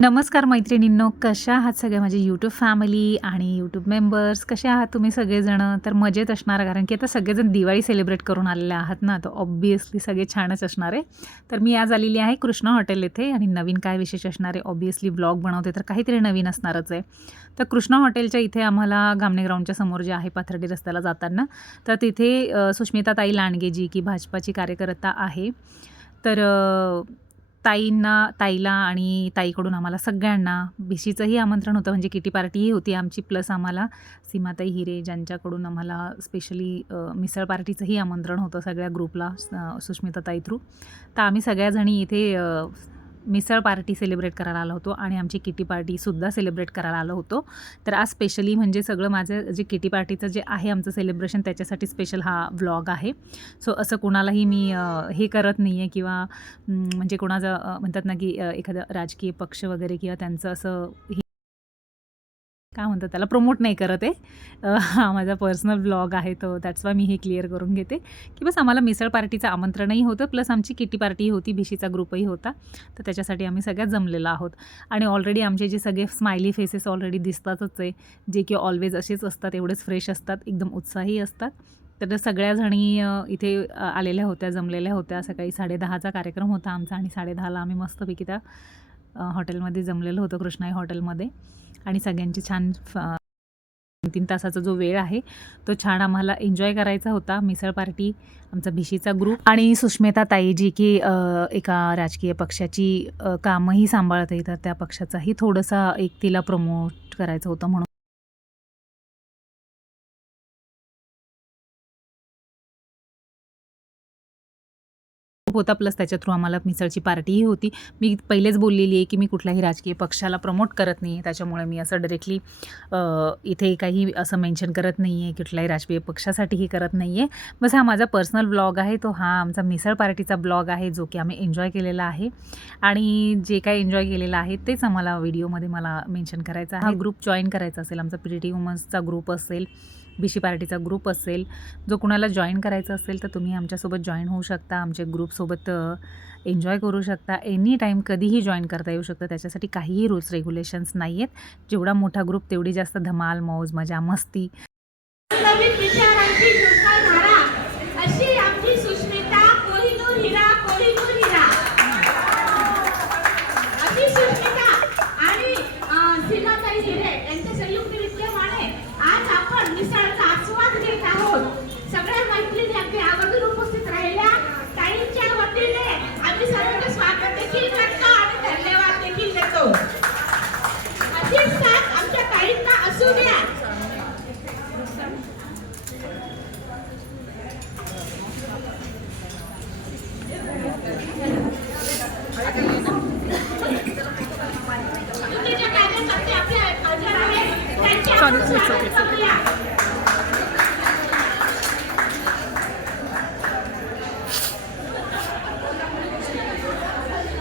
नमस्कार मैत्रिणींनो, कशा आहात सगळ्या माझी यूट्यूब फॅमिली आणि यूट्यूब मेंबर्स. कसे आहात तुम्ही सगळेजणं? तर मजेत असणार, कारण की आता सगळेजण दिवाळी सेलिब्रेट करून आलेले आहात ना, तर ऑब्वियसली सगळे छानच असणार आहे. तर मी आज आलेली आहे कृष्णा हॉटेल येथे आणि नवीन काय विशेष असणार आहे, ऑब्वियसली ब्लॉग बनवते तर काहीतरी नवीन असणारच आहे. तर कृष्णा हॉटेलच्या इथे आम्हाला गामणे ग्राउंडच्या समोर जे आहे पाथर्डी रस्त्याला जाताना, तर तिथे सुष्मिताताई लांडगे जी की भाजपाची कार्यकर्ता आहे. तर ताईला आणि ताईकडून आम्हाला सगळ्यांना भिशीचंही आमंत्रण होतं, म्हणजे किटी पार्टीही होती आमची, प्लस आम्हाला सीमाताई हिरे ज्यांच्याकडून आम्हाला स्पेशली मिसळ पार्टीचंही आमंत्रण होतं सगळ्या ग्रुपला सुष्मिताताई थ्रू. तर आम्ही सगळ्याजणी इथे मिसळ पार्टी सेलिब्रेट करायला आलो होतो आणि आमची किटी पार्टीसुद्धा सेलिब्रेट करायला आलो होतो. तर आज स्पेशली म्हणजे सगळं माझं जे किटी पार्टीचं जे आहे आमचं सेलिब्रेशन, त्याच्यासाठी स्पेशल हा व्लॉग आहे. सो असं कोणालाही मी हे करत नाही आहे किंवा म्हणजे कोणाचं म्हणतात ना की एखादा राजकीय पक्ष वगैरे किंवा त्यांचं असं काय म्हणतात त्याला, प्रमोट नाही करत आहे. हा माझा पर्सनल ब्लॉग आहे, तो दॅट्स वाय मी हे क्लिअर करून घेते की बस आम्हाला मिसळ पार्टीचं आमंत्रणही होतं, प्लस आमची किटी पार्टी होती, भिशीचा ग्रुपही होता. तर त्याच्यासाठी आम्ही सगळ्यात जमलेलो आहोत. आणि ऑलरेडी आमचे जे सगळे स्माइली फेसेस ऑलरेडी दिसतातच आहे, जे की ऑलवेज असेच असतात, एवढेच फ्रेश असतात, एकदम उत्साही असतात. तर सगळ्याजणी इथे आलेल्या होत्या, जमलेल्या होत्या. सकाळी 10:30चा कार्यक्रम होता आमचा आणि 10:30ला आम्ही मस्तपैकी त्या हॉटेलमध्ये जमलेलं होतं, कृष्णाई हॉटेलमध्ये. आणि सगळ्यांची छान 3 तासाचा जो वेळ आहे तो छान आम्हाला एन्जॉय करायचा होता. मिसळ पार्टी, आमचा भिशीचा ग्रुप आणि सुष्मिता ताई जी की एका राजकीय पक्षाची कामही सांभाळते, तर त्या पक्षाचाही थोडंसं एक तिला प्रमोट करायचं होतं म्हणून होता, प्लस त्याच्या थ्रू आम्हाला मिसळची पार्टीही होती. मी पहिलेच बोललेली आहे की मी कुठल्याही राजकीय पक्षाला प्रमोट करत नाही आहे, त्याच्यामुळे मी असं डायरेक्टली इथे काही असं मेन्शन करत नाही आहे, कुठल्याही राजकीय पक्षासाठीही करत नाही आहे. बस हा माझा पर्सनल ब्लॉग आहे, तो हा आमचा मिसळ पार्टीचा ब्लॉग आहे, जो की आम्ही एन्जॉय केलेला आहे. आणि जे काही एन्जॉय केलेलं आहे तेच आम्हाला व्हिडिओमध्ये मला मेन्शन करायचं आहे. हा ग्रुप जॉईन करायचा असेल, आमचा प्रिटी वुमन्सचा ग्रुप असेल, भिशी पार्टीचा ग्रुप असेल, जो कुणाला जॉईन करायचं असेल तर तुम्ही आमच्यासोबत जॉईन होऊ शकता, आमच्या ग्रुपसोबत एन्जॉय करू शकता. एनी टाईम कधीही जॉईन करता येऊ शकतं, त्याच्यासाठी काहीही रूल्स रेग्युलेशन्स नाही आहेत. जेवढा मोठा ग्रुप तेवढी जास्त धमाल, मौज, मजा, मस्ती.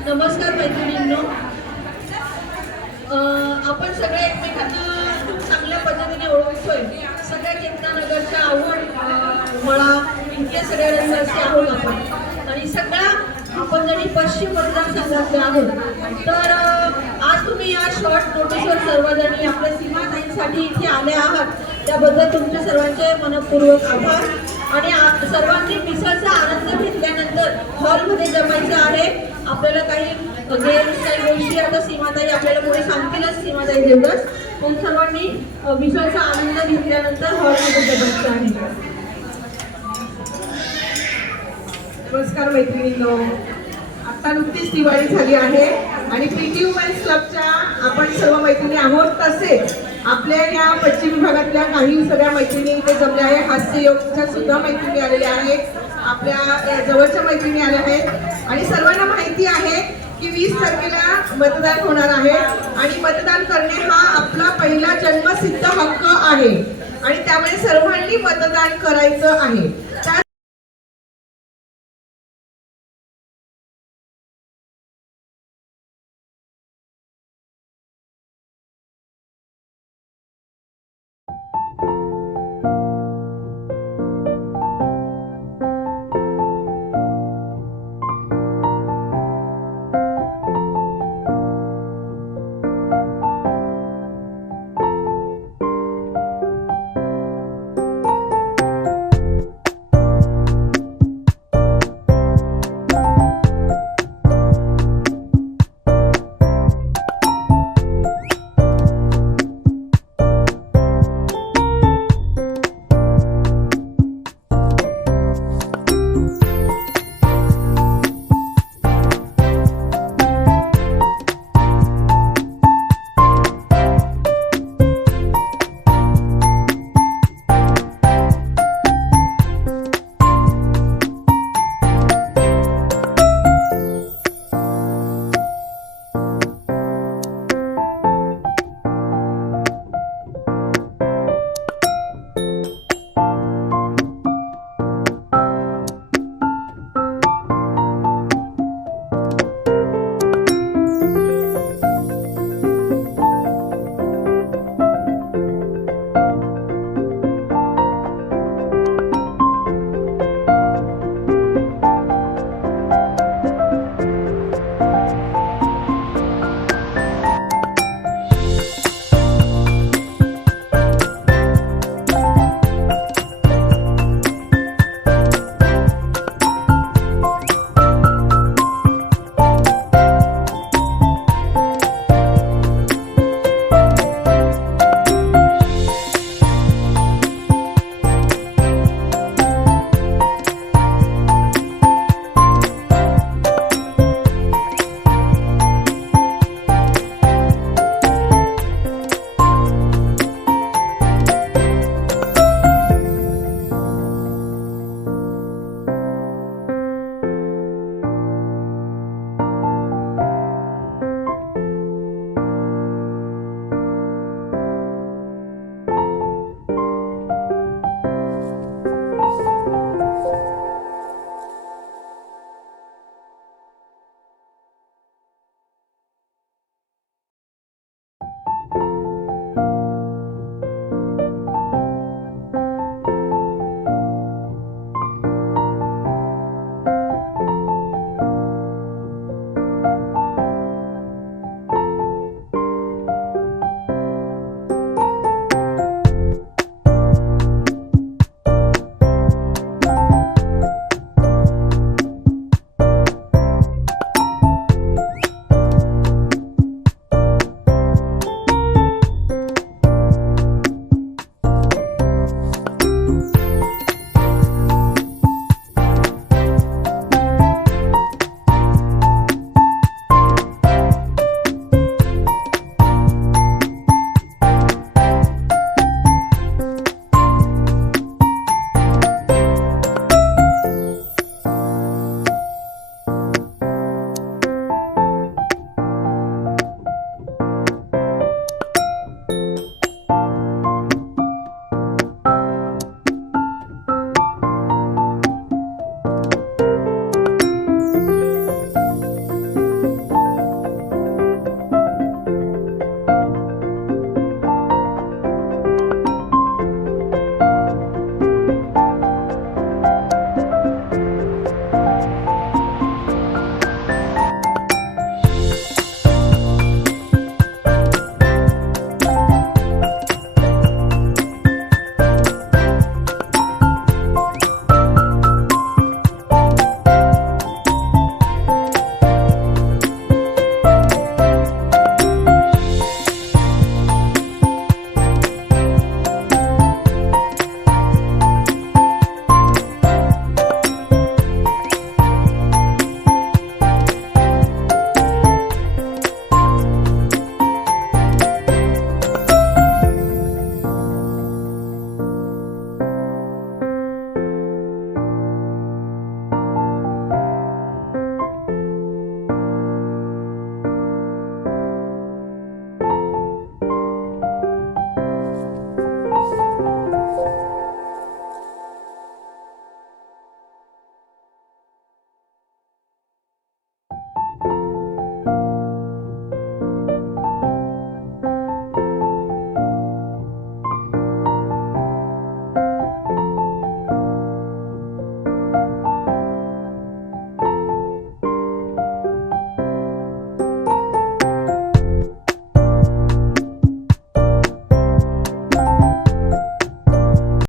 नमस्कार मैत्रिणींनो, आपण सगळे एकमेकांना चांगल्या पद्धतीने ओळखतोय. सगळ्या चेतनानगरच्या आहोत, मळा इथले सगळे रहिवासी आहोत आपण, आणि सगळ्या आपण जरी पश्चिम मतदारसंघातले आहोत. तर आज तुम्ही या शॉर्ट नोटीसवर सर्वजणी आपल्या सीमाताईंसाठी इथे आले आहात, त्याबद्दल तुमचे सर्वांचे मनपूर्वक आभार. आणि सर्वांनी मिसळचा आनंद घेतल्यानंतर हॉलमध्ये जमायचं आहे. आपल्याला काही गोष्टी आता सीमाताई आपल्याला पुढे सांगतीलच, सीमाताई देवदास. पण सर्वांनी मिसळचा आनंद घेतल्यानंतर हॉलमध्ये जमायचं आहे. नमस्कार मैत्रिणींनो, आता नुकतीच दिवाळी झाली आहे आणि प्रीटी वुमेन्स क्लबच्या आपण सर्व मैत्रिणी आहोत. तसेच आपल्या या पश्चिम विभागातल्या काही सगळ्या मैत्रिणी इथे जमल्या आहे. हास्ययोगच्या सुद्धा मैत्रिणी आलेल्या आहेत, आपल्या जवळच्या मैत्रिणी आल्या आहेत. आणि सर्वांना माहिती आहे की 20 तारखेला मतदान होणार आहे आणि मतदान करणे हा आपला पहिला जन्मसिद्ध हक्क आहे आणि त्यामुळे सर्वांनी मतदान करायचं आहे.